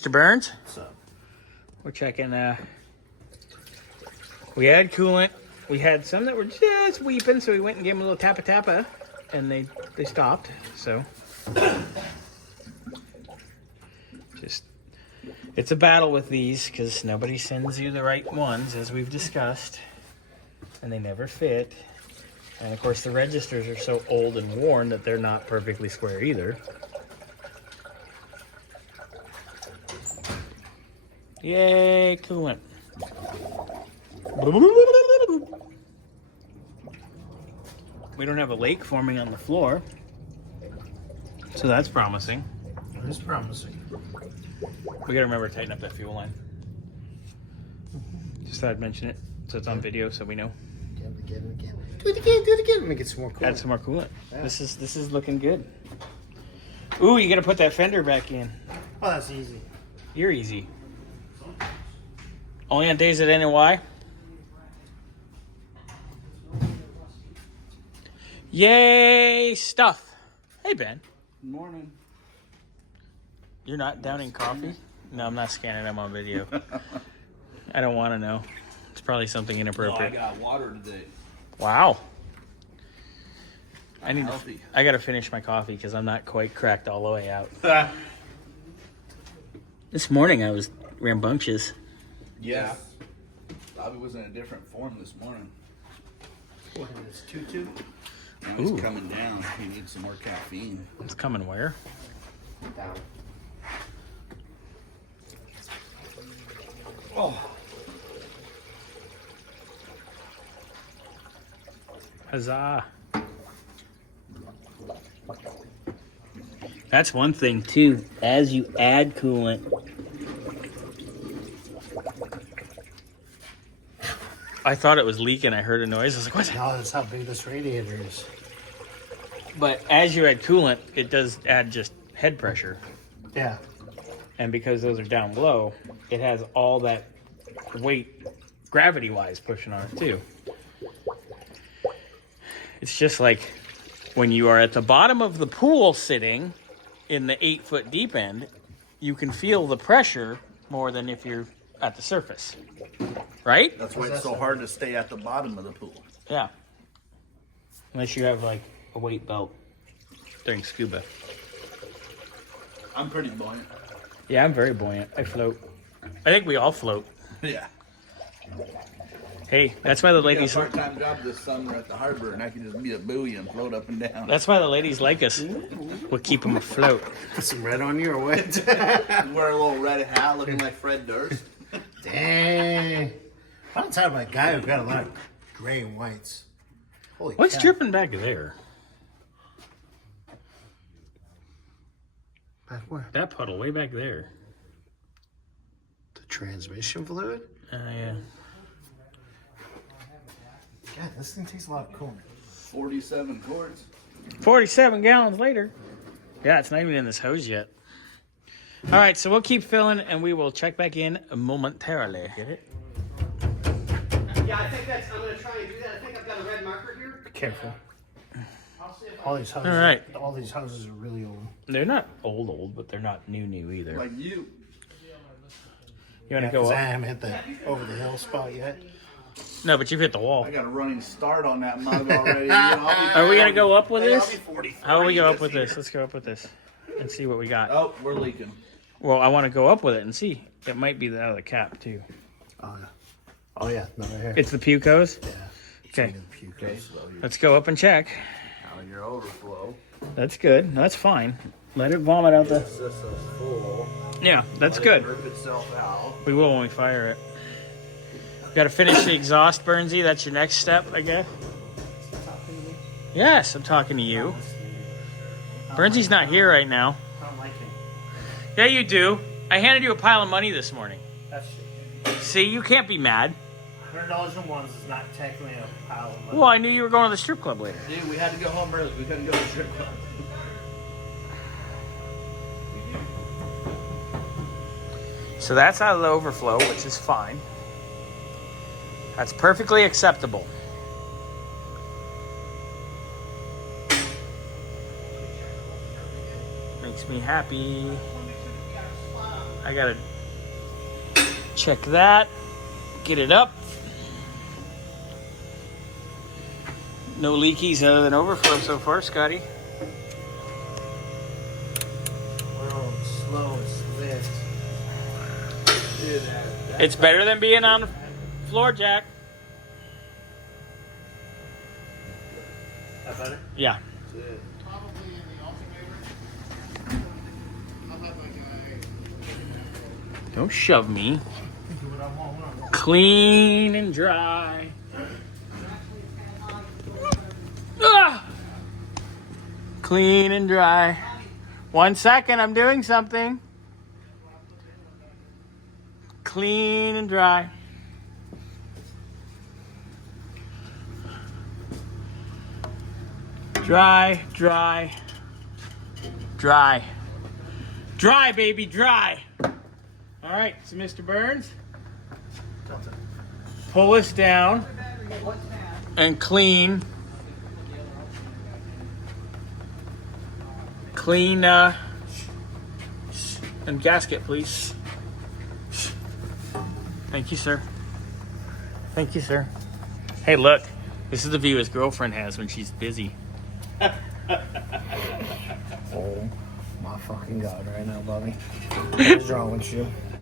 Mr. Burns, What's up? we're checking. We had coolant. We had some that were just weeping, so we went and gave them a little tappa, and they stopped. So just it's a battle with these because nobody sends you the right ones, as we've discussed, and they never fit. And of course, the registers are so old and worn that they're not perfectly square either. Yay, coolant. We don't have a lake forming on the floor, so that's promising. It is promising. We gotta remember to tighten up that fuel line. Just thought I'd mention it, so it's on video, so we know. Again. Do it again. Make it some more coolant. Add some more coolant. Yeah. This is looking good. Ooh, you gotta put that fender back in. Oh, that's easy. You're easy. Only on days at NY. Yay, stuff. Hey, Ben. Good morning. You're not downing coffee? No, I'm not scanning them on video. I don't want to know. It's probably something No, I inappropriate. got water today. Wow. I'm healthy. I got to finish my coffee because I'm not quite cracked all the way out. This morning I was rambunctious. Yeah. Bobby was in a different form this morning. What is this, 2-2? Now he's Ooh. coming down. He needs some more caffeine. It's coming where? Down. Oh. Huzzah. That's one thing too. As you add coolant, I thought it was leaking. I heard a noise. I was like, what's that? No, that's how big this radiator is. But as you add coolant, it does add just head pressure. Yeah. And because those are down low, it has all that weight, gravity-wise, pushing on it too. It's just like when you are at the bottom of the pool sitting in the 8-foot deep end, you can feel the pressure more than if you're at the surface. Right? That's why it's so hard to stay at the bottom of the pool. Yeah. Unless you have like a weight belt during scuba. I'm pretty buoyant. Yeah, I'm very buoyant. I float. I think we all float. Yeah. Hey, that's why the I got a ladies. part-time job this summer at the harbor, and I can just be a buoy and float up and down. That's why the ladies like us. We'll keep them afloat. Put some red on you or what? Wear a little red hat looking like Fred Durst. Dang. I'm talking about a guy who's got a lot of gray and whites. Holy What's cow. dripping back there? Back where? That puddle way back there. The transmission fluid? Yeah. God, this thing takes a lot of coolant. 47 quarts. 47 gallons later. Yeah, it's not even in this hose yet. All right, so we'll keep filling and we will check back in momentarily. Get it? Yeah, I think that's. I'm gonna try and do that. I think I've got a red marker here. Be careful. I'll see if All these houses, All right. all these houses are really old. They're not old, but they're not new either. Like you. You want to Yeah, go 'cause I up? haven't hit the over the hill spot yet. No, but you've hit the wall. I got a running start on that mug already. You know, Are we going to go up with Hey, I'll this? be 43 How will we go up with year. this? Let's go up with this and see what we got. Oh, we're leaking. Well, I want to go up with it and see. It might be the other cap, too. Oh yeah. Oh yeah, no right here. It's the Pucos? yeah. Okay, Okay, so let's go up and check. now your overflow. That's good. That's fine. Let it vomit out the... This is full. Yeah, that's Let good. it rip itself out. We will when we fire it. Got to finish the exhaust, Burnsy. That's your next step, I guess. Yes, I'm talking to you. Burnsy's not here right now. I don't like it. Yeah, you do. I handed you a pile of money this morning. That's See, you can't be mad. $100 in ones is not technically a pile of money. Well, I knew you were going to the strip club later. See, we had to go home early. We couldn't go to the strip club. So that's out of the overflow, which is fine. That's perfectly acceptable. Makes me happy. I gotta check that. Get it up. No leakies other than overflow so far, Scotty. We're on slow and swift. Dude, that It's better than being on the floor, Jack. That better? Yeah. Dude. Probably in the alternator. I'll have my guy. Don't shove me. Do what I want. Clean and dry. Ah! Clean and dry. 1 second, I'm doing something. Clean and dry. Dry, dry, dry. Dry, baby, dry. All right, so Mr. Burns, pull this down and clean. Clean and gasket, please. Thank you, sir. Thank you, sir. Hey, look. This is the view his girlfriend has when she's busy. Oh my fucking god, right now, Bobby. What is wrong with you?